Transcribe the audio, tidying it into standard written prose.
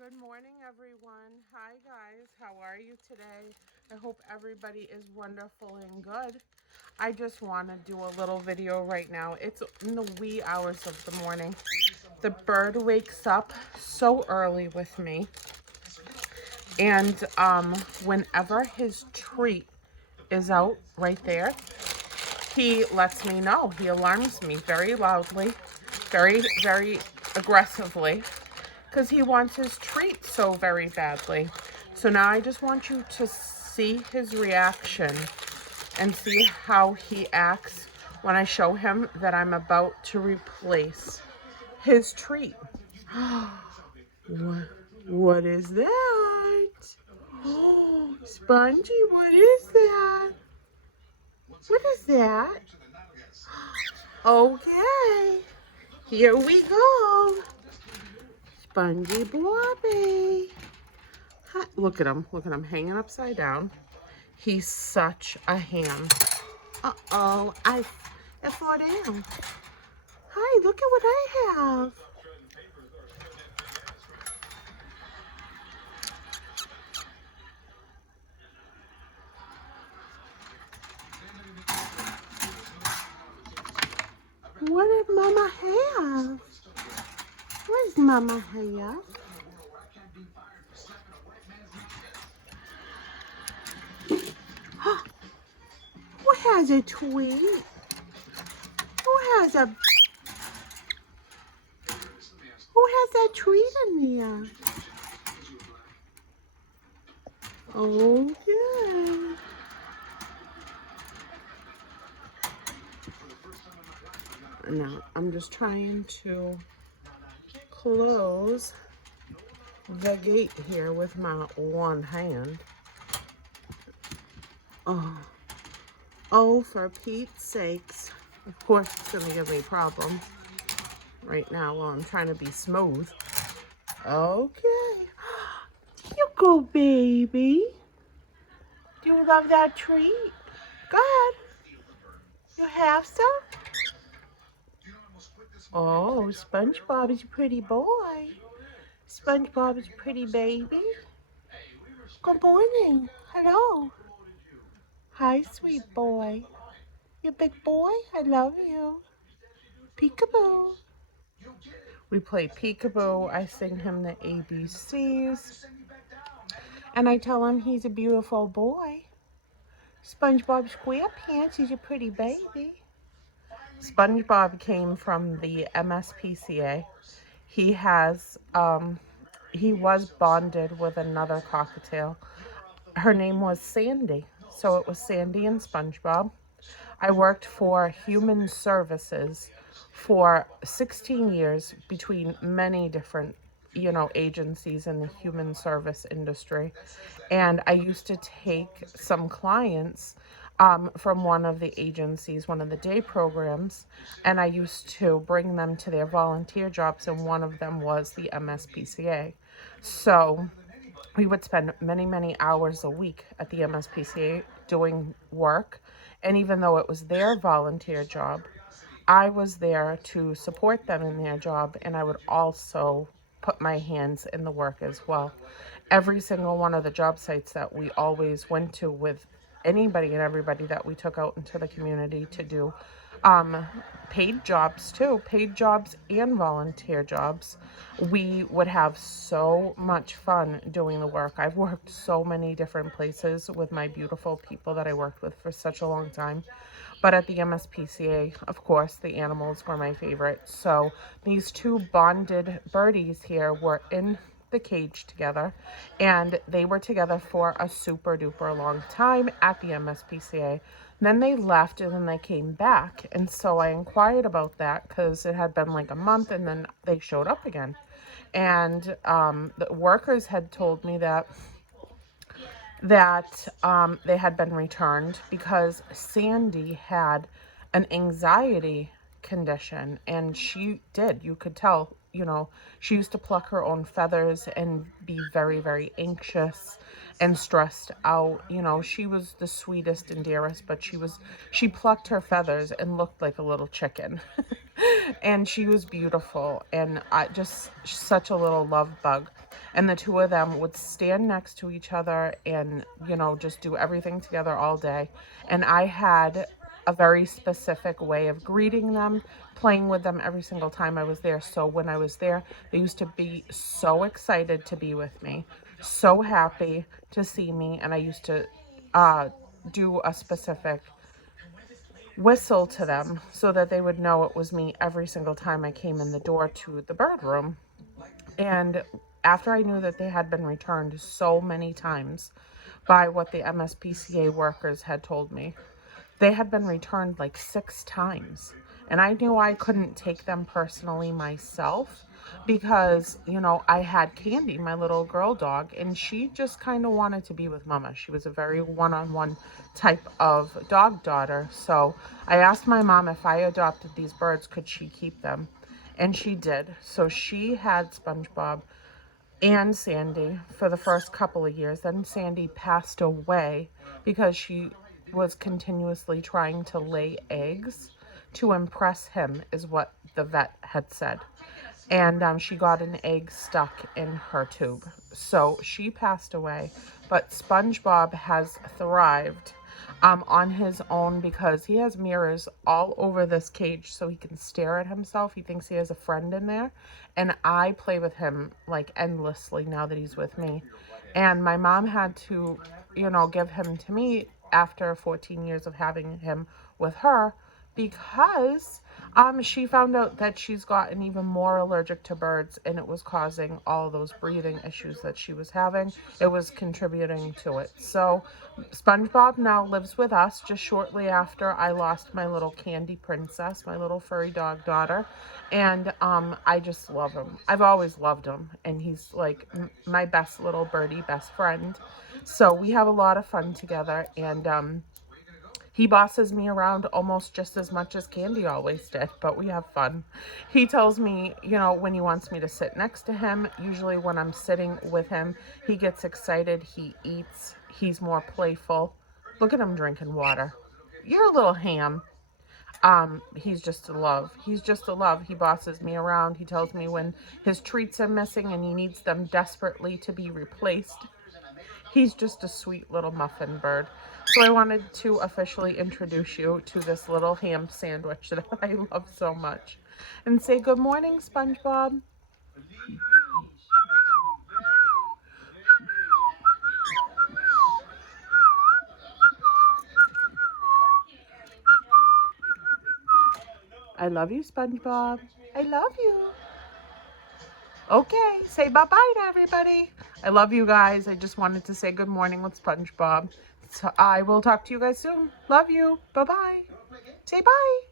Good morning, everyone. Hi, guys. How are you today? I hope everybody is wonderful and good. I just want to do a little video right now. It's in the wee hours of the morning. The bird wakes up so early with me. And whenever his treat is out right there, he lets me know. He alarms me very loudly, very, very aggressively, because he wants his treat so very badly. So now I just want you to see his reaction and see how he acts when I show him that I'm about to replace his treat. What is that? Oh, Spongy, what is that? What is that? Okay, here we go. Spongy Bobby. Hi. Look at him hanging upside down. He's such a ham. Uh-oh, I fell down. Hi, look at what I have. What did Mama have? What does Mama have? Who has a tweet? Who has that tweet in there? Okay. Now, I'm just trying to close the gate here with my one hand. Oh, for Pete's sakes. Of course, it's going to give me problems right now while I'm trying to be smooth. Okay. Here you go, baby. Do you love that treat? Go ahead. You have some? Oh, SpongeBob is a pretty boy. SpongeBob is a pretty baby. Good morning. Hello. Hi, sweet boy. You big boy? I love you. Peekaboo. We play peekaboo. I sing him the ABCs. And I tell him he's a beautiful boy. SpongeBob SquarePants, he's a pretty baby. SpongeBob came from the MSPCA. He was bonded with another cockatiel. Her name was Sandy. So it was Sandy and SpongeBob. I worked for Human Services for 16 years between many different, agencies in the human service industry. And I used to take some clients from one of the agencies, one of the day programs, and I used to bring them to their volunteer jobs, and one of them was the MSPCA. So we would spend many, many hours a week at the MSPCA doing work. And even though it was their volunteer job, I was there to support them in their job, and I would also put my hands in the work as well. Every single one of the job sites that we always went to with anybody and everybody that we took out into the community to do paid jobs too, paid jobs and volunteer jobs. We would have so much fun doing the work. I've worked so many different places with my beautiful people that I worked with for such a long time. But at the MSPCA, of course, the animals were my favorite. So these two bonded birdies here were in the cage together, and they were together for a super duper long time at the MSPCA. Then they left and then they came back, and so I inquired about that because it had been like a month, and then they showed up again. And the workers had told me that they had been returned because Sandy had an anxiety condition, and you could tell, she used to pluck her own feathers and be very, very anxious and stressed out. She was the sweetest and dearest, but she plucked her feathers and looked like a little chicken. And she was beautiful, and just such a little love bug. And the two of them would stand next to each other and, you know, just do everything together all day. And I had a very specific way of greeting them, playing with them every single time I was there. So when I was there, they used to be so excited to be with me, so happy to see me. And I used to do a specific whistle to them so that they would know it was me every single time I came in the door to the bird room. And after I knew that they had been returned so many times by what the MSPCA workers had told me, they had been returned like 6 times. And I knew I couldn't take them personally myself because, you know, I had Candy, my little girl dog, and she just kind of wanted to be with Mama. She was a very one-on-one type of dog daughter. So I asked my mom if I adopted these birds, could she keep them? And she did. So she had SpongeBob and Sandy for the first couple of years. Then Sandy passed away because she was continuously trying to lay eggs to impress him, is what the vet had said. And she got an egg stuck in her tube. So she passed away. But SpongeBob has thrived on his own because he has mirrors all over this cage so he can stare at himself. He thinks he has a friend in there. And I play with him like endlessly now that he's with me. And my mom had to, you know, give him to me after 14 years of having him with her because she found out that she's gotten even more allergic to birds, and it was causing all those breathing issues that she was having. It was contributing to it. So SpongeBob now lives with us just shortly after I lost my little Candy Princess, my little furry dog daughter. And I just love him. I've always loved him, and he's like my best little birdie best friend. So we have a lot of fun together, and he bosses me around almost just as much as Candy always did, but we have fun. He tells me, you know, when he wants me to sit next to him, usually when I'm sitting with him, he gets excited, he eats, he's more playful. Look at him drinking water. You're a little ham. He's just a love. He's just a love. He bosses me around. He tells me when his treats are missing and he needs them desperately to be replaced. He's just a sweet little muffin bird. So I wanted to officially introduce you to this little ham sandwich that I love so much. And say good morning, SpongeBob. I love you, SpongeBob. I love you. Okay, say bye-bye to everybody. I love you guys. I just wanted to say good morning with SpongeBob. So I will talk to you guys soon. Love you. Bye-bye. Say bye.